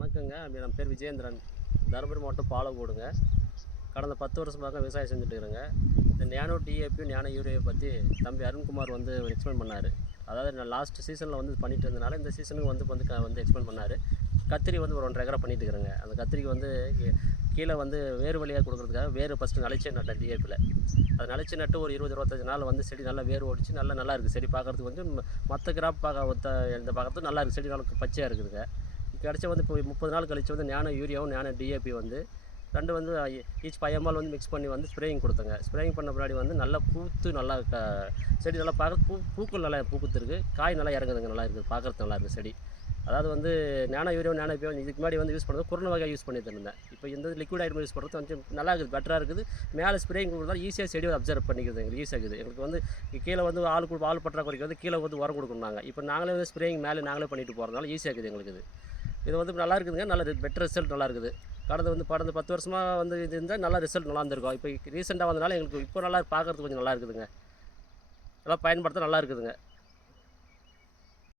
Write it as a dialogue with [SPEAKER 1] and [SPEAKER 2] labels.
[SPEAKER 1] வணக்கங்க. என் பேர் விஜயேந்திரன். தருமபுரி மாவட்டம் பாலக்கோடுங்க. கடந்த பத்து வருஷமாக விவசாயம் செஞ்சுட்டு இருக்கிறேங்க. இந்த நேனோ டிஏபியும் நேனோ யூரியை பற்றி தம்பி அருண்குமார் வந்து எக்ஸ்பிளைன் பண்ணார். அதாவது நான் லாஸ்ட் சீசனில் வந்து பண்ணிட்டு இருந்தனால இந்த சீசனுக்கு வந்து வந்து க- வந்து எக்ஸ்பிளைன் பண்ணார். கத்திரி வந்து ஒரு ஒன்றரை ஏக்கரை பண்ணிட்டு இருக்கிறேங்க. அந்த கத்திரிக்கு வந்து கீழே வந்து வேறு வழியாக கொடுக்குறதுக்காக வேறு ஃபஸ்ட்டு நிலச்சி நட்டேன் டிஏபியில் அது நிலச்சி நட்டு ஒரு இருபது இருபத்தஞ்சு நாள் வந்து செடி நல்லா வேர் ஓடிச்சு நல்லா நல்லா இருக்குது செடி பார்க்குறதுக்கு வந்து மற்ற கிராப் பார்க்க ஒத்த இந்த பார்க்குறதுக்கு நல்லா இருக்குது செடி நல்லா பச்சையாக இருக்குதுங்க. கிடச்ச வந்து இப்போ முப்பது நாள் கழிச்சு வந்து ஞான யூரியாவும் ஞான டிஏபி வந்து ரெண்டு வந்து ஈச் பயமால் வந்து மிக்ஸ் பண்ணி வந்து ஸ்ப்ரேயிங் கொடுத்தங்க. ஸ்ப்ரேயிங் பண்ண பின்னாடி வந்து நல்லா பூத்து நல்லா க செடி நல்லா பார்க்க பூ பூக்கள் நல்லா பூக்குத்துருக்கு காய் நல்லா இறங்குதுங்க நல்லா இருக்குது. பார்க்குறது நல்லா இருக்குது செடி. அதாவது வந்து நானோ யூரியா நானோ பியோ இதுக்கு முன்னாடி வந்து யூஸ் பண்ணுறது குருண வகை யூஸ் பண்ணிட்டு இருந்தேன். இப்போ இந்த லிக்விட் ஐட்டம் யூஸ் பண்ணுறது கொஞ்சம் நல்லா இருக்குது பெட்டராக இருக்குது. மேலே ஸ்ப்ரேயிங் கொடுத்தா ஈஸியாக செடி அப்சர்வ் பண்ணிக்கிறது எங்களுக்கு ஈஸியாக இருக்குது. எங்களுக்கு வந்து கீழே வந்து ஆள் கொடு ஆள் பற்றாக்குறைக்கு வந்து கீழே வந்து உரம் கொடுக்கணும் நாங்கள் இப்போ நாங்களே வந்து ஸ்ப்ரேயிங் மேலே நாங்களே பண்ணிட்டு போகிறதுனால ஈஸியாக இருக்குது எங்களுக்கு இது. இது வந்து நல்லா இருக்குதுங்க. நல்ல பெட்டர் ரிசல்ட் நல்லா இருக்குது. கடந்த வந்து கடந்த பத்து வருஷமாக வந்து இது இருந்தால் நல்லா ரிசல்ட் நல்லா இருந்திருக்கும். இப்போ ரீசெண்டாக வந்தனால எங்களுக்கு இப்போ நல்லா பார்க்கறதுக்கு கொஞ்சம் நல்லா இருக்குதுங்க. நல்லா பயன்படுத்த நல்லா இருக்குதுங்க.